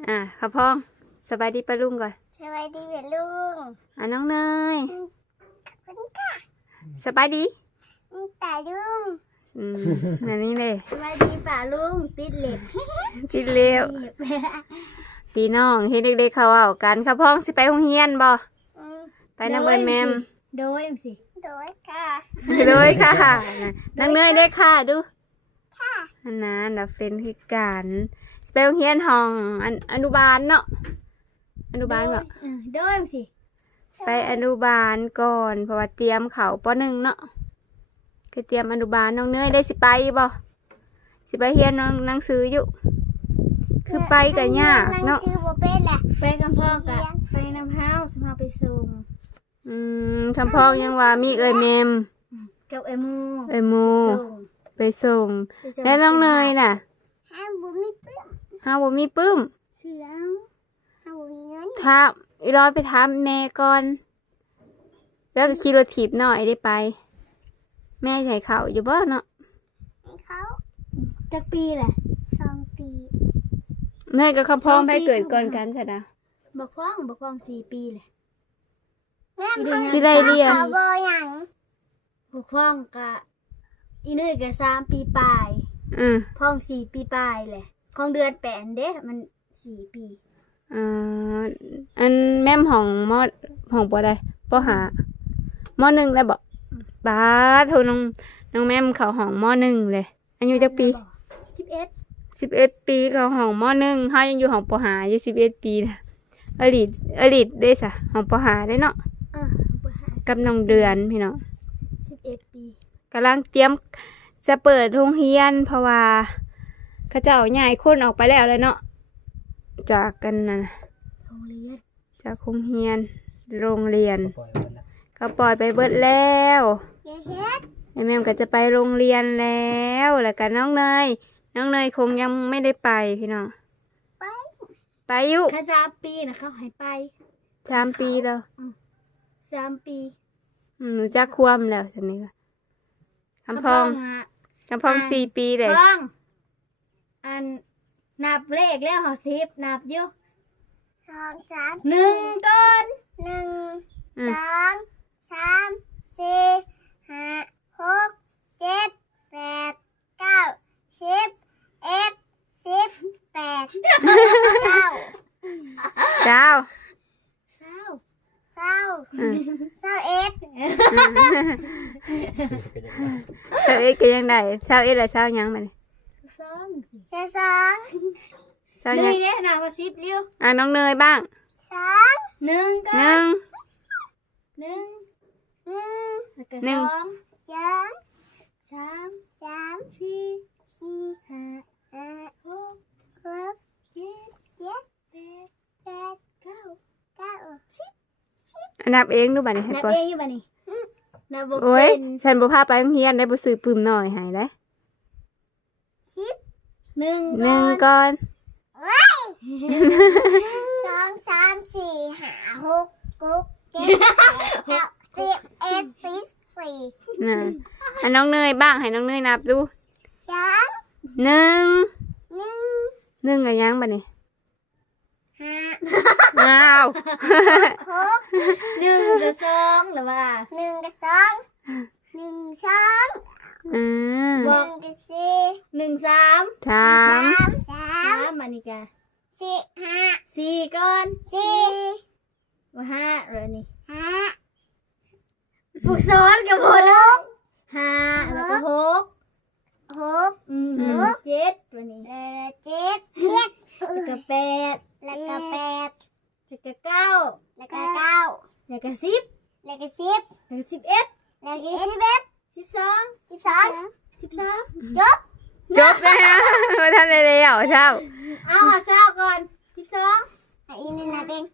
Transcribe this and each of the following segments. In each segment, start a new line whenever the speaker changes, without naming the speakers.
ข้าวพองสบายดีปะลุงก่อน
สบายดีเวลุง
น้องเนย
ขอบคุณค่ะ
สบายดี
ตาลุง
นั่นนี่เลย
สบายดีป่าลุงติดเหล็บ
ติดเลี้ยวพี่น้องที่เด็กๆเขาเอากันข้าวพองสิไปโรงเรียนบ่ไปน้ำเบิร์นแมม
โดยสิโดยค่ะ
โดยค่ะน้องเนยได้ค่ะดูค่ะนั่นเราเป็นคือกันไปโรงเรียนห้องอนุบาลเนาะอนุบาลบ่
โดยสิ
ไปอนุบาลก่อนเพราะว่าเตรียมเขาป.1เนาะคือเตรียมอนุบาลน้องเนยได้สิไปบ่สิไปเรียนน้องหนังสืออยู่คือไปก็ยากเนาะ
ไปกับพ่อกับไปน้ำเฮาสมาไปส่ง
คำพ่อยังว่ามีเอ่ยแมม
กับเอ
มูไปส่งแล้วน้องเนยน่ะ
ห้าบุมีปื้ม
เสือ
ห้าบุมีเงิน
ถามอีร้อยไปถามแม่ก่อนแล้วก็ขี่รถถีบหน่อยได้ไปแม่ใส่เขาอยู่บ้านเนาะ
ให้เขาจักปีแหละ2 ปี
เนยกับคำพ่อไปเกิดก่อนกันใช่ไหม
บักพ่อง4 ปีเลย
สิได้เรียน
บักพ่องกับอีเนยกับ3 ปีปลายพ่อง4 ปีปลายเลยของเดือน8เด้มัน4 ปี
อันแม่มของปอได้ปอหาม.1แล้วบอกบ้าโทรน้องแม่มเขาห้องม.1เลยอายุจักปี11 ปีเขาห้องม.1เขายังอยู่ห้องปอหาอยู่11 ปีนะอลิดได้สะห้องปอหาได้เนาะกับน้องเดือนพี่น้อง
11 ปี
กำลังเตรียมจะเปิดโรงเรียนเพราะว่าเขาเจ้าใหญ่คนออกไปแล้วเลยเนาะจากกันนะ
โรงเรียน
จากโรงเรียนเขาปล่อยไปเบิดแล้วแม่ก็จะไปโรงเรียนแล้วกันน้องเนยคงยังไม่ได้ไปพี่น้องไปอยู่
แค่3 ปีนะเขาให้ไป
3 ปีแล้ว
3 ปี
หนูจะควมแล้วใช่ไหมคะคำพอง4 ปีเลย
อันนับเลขแล้วหอ10นับอยู่2 3 1ก่อน1 2 3 4 5 6 7 8 9 10 11 18
เจ้าก็ยังได้อะไรยังมัน
นี่เนี่ยหนาว10เร็ว
น้องเนยบ้าง
1ก่อน1แล้วก็2 3 4 5 6 7 8 9 10
นับเองดูบัดนี้
นับเองอยู่บัดนี้นับบ่เป็น
โอ้ยฉันบ่พาไปโรงเรียนได้บ่ซื้อปื้มหน่อยให้ได้
1ก่อน2 3 4 5 6 7 8 9 10 11
12น้องเนยบ้างให้น้องเนยนับดู1ก็ยังบัดนี้
5
อ้าว
1กับ2หรือว่า1กับ2 1 21กับ4 1 3 3มานี่จ้ะ4 5 4ก่อน4ว่า5เลยนี่5ฝึกซ้อนกับ65แล้วก็6 7วันนี้7แล้วก็8แล้วก็9แล้วก็10แล้วก็11แล้วก็12
จบแล้วมาทำอะไรแล้วเช้า
เอาเช้าก่อน12อีนี่นะเอง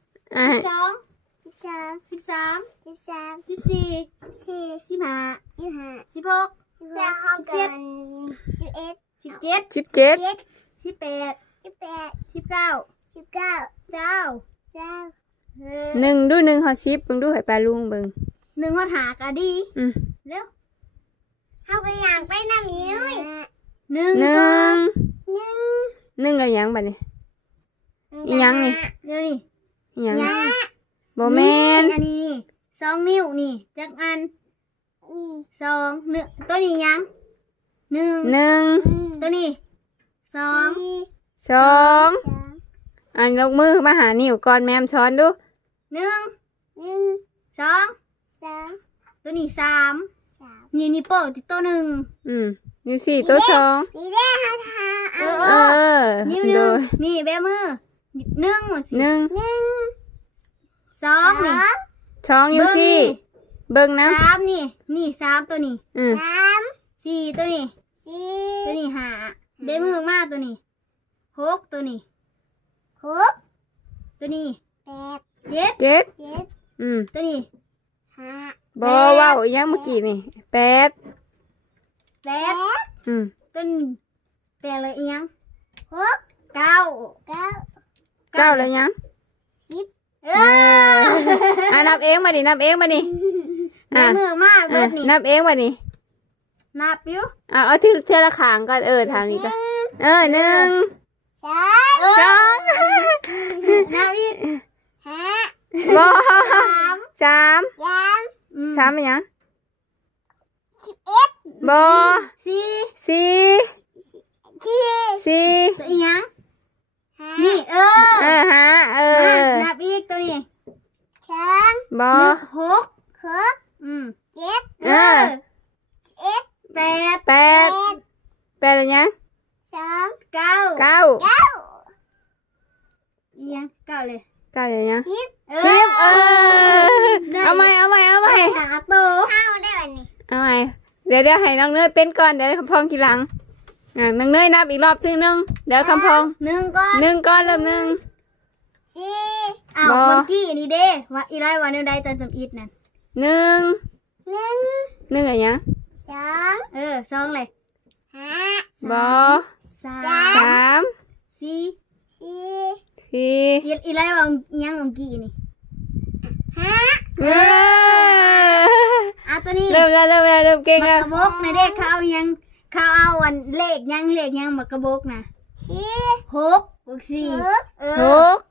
13 14 15 16 17
1ดู1หอ10เบิ่งดูให้ปลาลุงเบิ่ง
1ฮอด5ก็ดีเร็วเอาไปอย่างไปน้ำอีน้อย1ก็ยัง
บัดนี้อีหยังนี่
เดี๋ยวนี่
อีหยัง
หยัง
บ่แม่น
อันนี้นี่2 นิ้วนี่จักอัน2 1ตัวนี้หยัง1
1
ตัวนี้2
2อันยกมือมาหานิ้วก่อนแม่มช้อนดู
1 2 ตัวนี้3นี่โป้ที่ตัว1
นิ้วสี่ตัวสอง
นี่เด้เฮาทานิ้ว
โดย
นี่แบมือ1
1
2นี่
ช้องนิ้วสี่เบิ่งนะ
3นี่3ตัวนี้ 4ตัวนี้ ตัวนี้5ได้มือมาตัวนี้6ตัวนี้ตัวนี้7
เจ็ด
ตัวนี้
บ่เว้าอีหยังเมื่อกี้นี่8
ตัวนี้8เลยอีหยัง9
เก้าแล้วยัง
เออ
นับเองมาดินับเองมาดิ
ได้มือมาเบิดนี่
นับเองมาดิ
นับอยู่
เอาเทื่อละขางก่อนทางนี้ก็1
2
2
นับอีก
บ่
3
3เป็นหยังบ่
4
4
ตัวอีหยังนี่
หา
นับอีกตัวนี้
บ่
6 7
8เป็นหยัง
9
9
อีหยัง9เลย
9เป็นหยัง
10
เอาใหม่
หาตัวได้วันนี้
เอาใหม่เดี๋ยวให้น้องเนยเป็นก่อนเดี๋ยวคำพองทีหลังน้องเนยนับอีกรอบนึงเดี๋ยวคำพอง
1ก่อน
1ก่อนเริ่ม1
อ้าวเมื่อกี้นี่เด้ว่าอีไรวันนึงได้ตอนจำอิดนั่น
1อะไรยัง
2เลย
บ่
3
3
4
4
อีไรวันยังเมื่อกี้นี่ตัวนี้
เริ่มเก่ง
มัก
แล้ว
กระบกนะเด้เขาเอายังเขาเอาวันเลขยังมักกระบกนะ6 4
6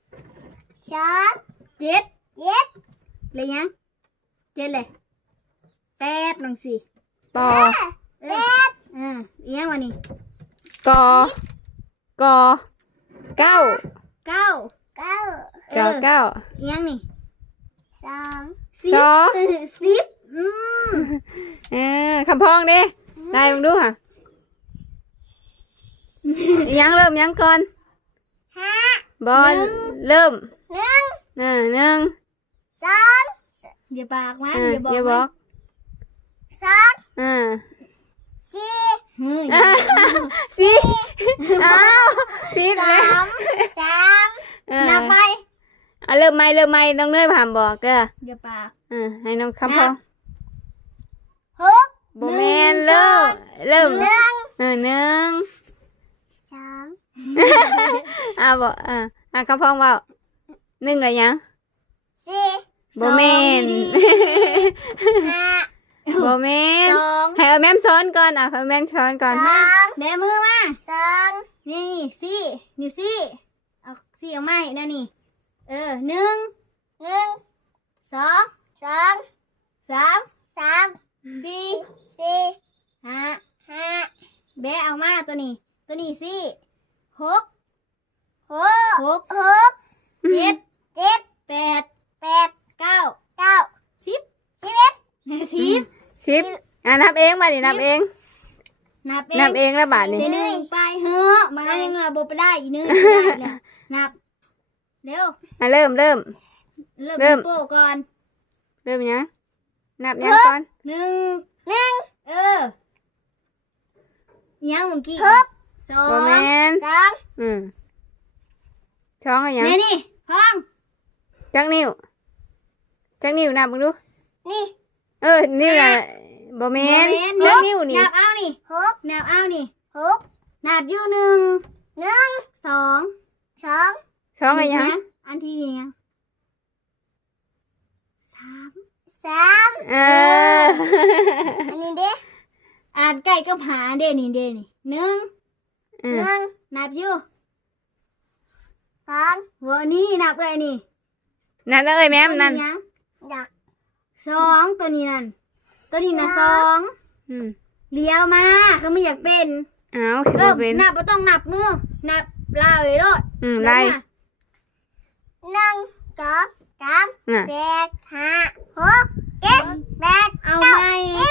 7เลยยัง7เลย8นังสี่
ปอ
อียังวันนี้
กอ9
9 อียังนี่ 10
คำพองดิได้ลองดูค่ะยังเริ่มยังก่อนบอลเริ่ม1
อย่าปากมัน
อย่าบอก
เฮ้ย
สิอ้าวผิดเลย
นับไป
เริ่มไม่น้องเนยผ่านบอกเด้อ
อย่าปาก
ให้น้องคำพอง
6
โบแมนเริ่ม1 บอกคำพองบอก1อะไรยังโบแมนโบแมนให้เอาแม่มซ้อนก่อนเอาแม่มซ้อนก่อน
แบมือมานี่นิ้วซี่เอาซี่ออกมาให้นะนี่1 2 3 4 5แบเอามาตัวนี้ซี่6 7 8 9 10
นับเองมาดินับเอง
นับ
แล้วบาทนี่
เดี๋ยวนึงไปเฮ้อมายังระบบไปได้อีกนึงได้แล้วนับเร็ว
เริ่ม
เริ่มโป้ก่อน
ยังนับยังก่อน
1ยังเมื่อกี้2
โบแมนช้องอะไรยัง
นี่พ้อง
จักนิ้วนับมึงดู
นี่
นี่แหละโบแมนจักนิ้วนี่
นับเอานี่นับอยู่1 2
ช้องอะไรยัง
อันที่ยัง3 อันนี้เด้อ่านใกล้กับหาเด้นี่1นับอยู่ 2วันนี้นับเลยนี่
นั่นเอ้ยแม่มนั่น
อยาก2ตัวนี้นั่นตัวนี้นะ2
อืม
เลี้ยวมาเขาไม่อยากเป็น
อ้าวสิบ่เป็น
นับบ่ต้องนับมือนับลาวเลยโลด
ไล่
1 2 3
น่ะ
8 5 6 7 8เอาไหม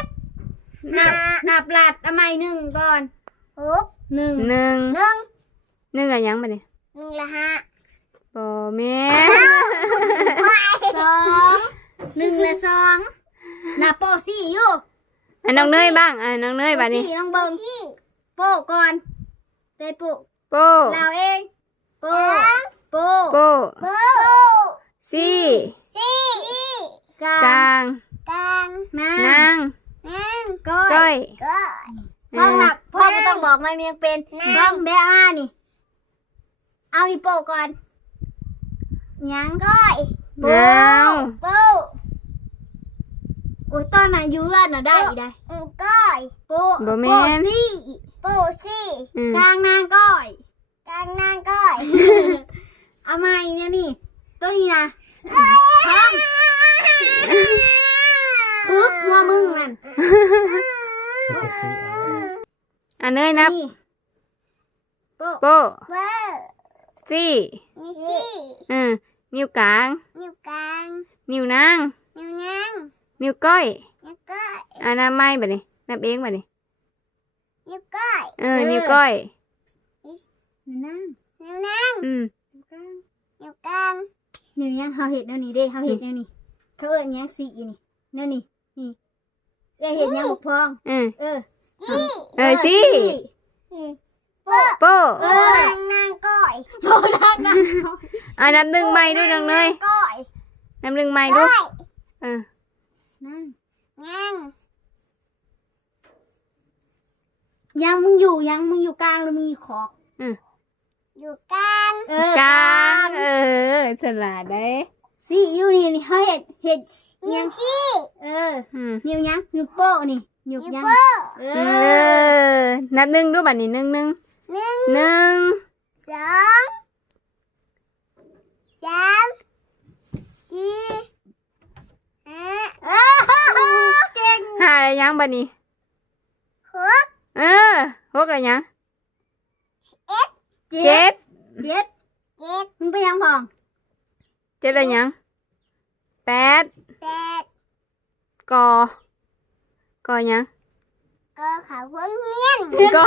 นับหลัดเอาไหม1ก่อน6
หนึ่ง
1
อะไรยังบัดนี้
1ละ
บ่แม่
5 2 1ละ2นับโปซี่อยู่
อันน้องเนยบ้างน้องเนยบัดนี้
โปซี่น้องเบิ่งโปก่อนได้โป
โป้
เราเองโปโป
โป้
โป
ซี่
กลาก
ลาง
นาง
นาง
ก้อย
ก้อย
พ่อหนับพ่อไม่ต้องบอกมันยังเป็นพ่อแบะมานี่ เอานี่โปก่อนยังก้อยโป
แล้ว
โปโอ้ยตอนไหนอยู่เลือดน่ะได้อีได้ก้อยโป
บ่แม่น
โปซี่
อืม
กลางนางก้อยเอามาอีกเนี่ยนี่ตัวนี้นะท้องปึ๊กหัวมึงนั่น
อันเนยนับ
นี่โป
โป้
เบอร์
ซี่
นี่ซี่
นิ้วกลาง
นิ้วกลาง
นิ้วนาง
นิ้วนาง
นิ้วก้อย
นิ้วก้อย
นับไม่บัดนี้นับเองบัดนี้
นิ้วก้อย
นิ้วก้อย
นิ้วนาง นิ้วกลางนิ้วยังเขาเห็ดแนวนี้เด้เขาเห็ดแนวนี้เขาเอิ้นยังสีนี่แนวนี้นี่เห็ดยังบุกพอง
ซี่
นี่
โป้
นางก้อยโบนางก้อย
นับหนึ่งไม่ด้วยน้องเนย
ก้อย
นับหนึ่งไม่ด้วย
นางยังมึงอยู่กลางหรือมึงอยู่ขอบอยู่กลาง
กลางฉลาดได้
สิอยู่นี่เขาเห็ดยังชี้นิ้วยังนิ้วโป้นี่นิ้วยัง
นับหนึ่งด้วยบัดนี้หนึ่ง
1 2 3 4 5เก่ง
ห้าอะไรยังบัดนี้
6
หกอะไรยัง
7
เจ็ด
มึงไปยังพอง
เจ็ดอะไรยังแปด
8
กอยัง
ก็เขาเพิ่งเรียน
กอ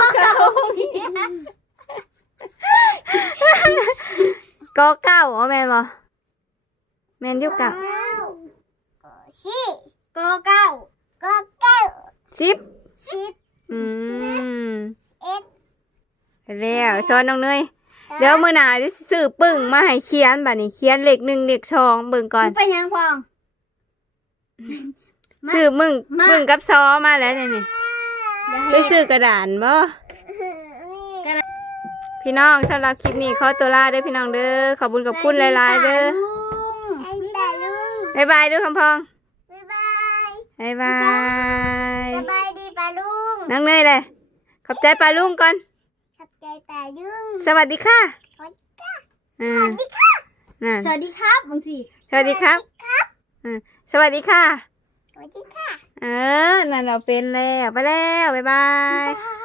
เก้าอ๋อแม่นบ่แม่นอยู่กับ
ชี้ก็เก้า
สิบ
10
แล้วสอนน้องเนยเดี๋ยวมื้อหน้าจะซื้อปึ้งมาให้เขียนบัดนี้เขียนเลข1เลข2เบิ่งก่อน
มึงไปยังพอง
ซื้อมึงกับซอมาแล้วนี่ไปซื้อกระดานบ่พี่น้องสำหรับคลิปนี้ขอตัวลาเด้อพี่น้องเด้อขอบคุณกับคุณหลายๆเด้อ บ๊ายบายด้วยคำพอง บ๊ายบาย
สบายดีป่าลุง
น้องเนยเลยขอบใจปลาลุงก่อน
ขอบใจป่าลุง
สวัสดีค่ะ
สวัสดีค่ะ
อ่า
สวัสดีค่ะ
นั่น
สวัสดีครับบางที
สวัสดีครับสวัสดีค่ะ
สวัสดีค่ะ
นั่นเราเป็นแล้วไปแล้ว บ๊ายบาย
บ๊ายบาย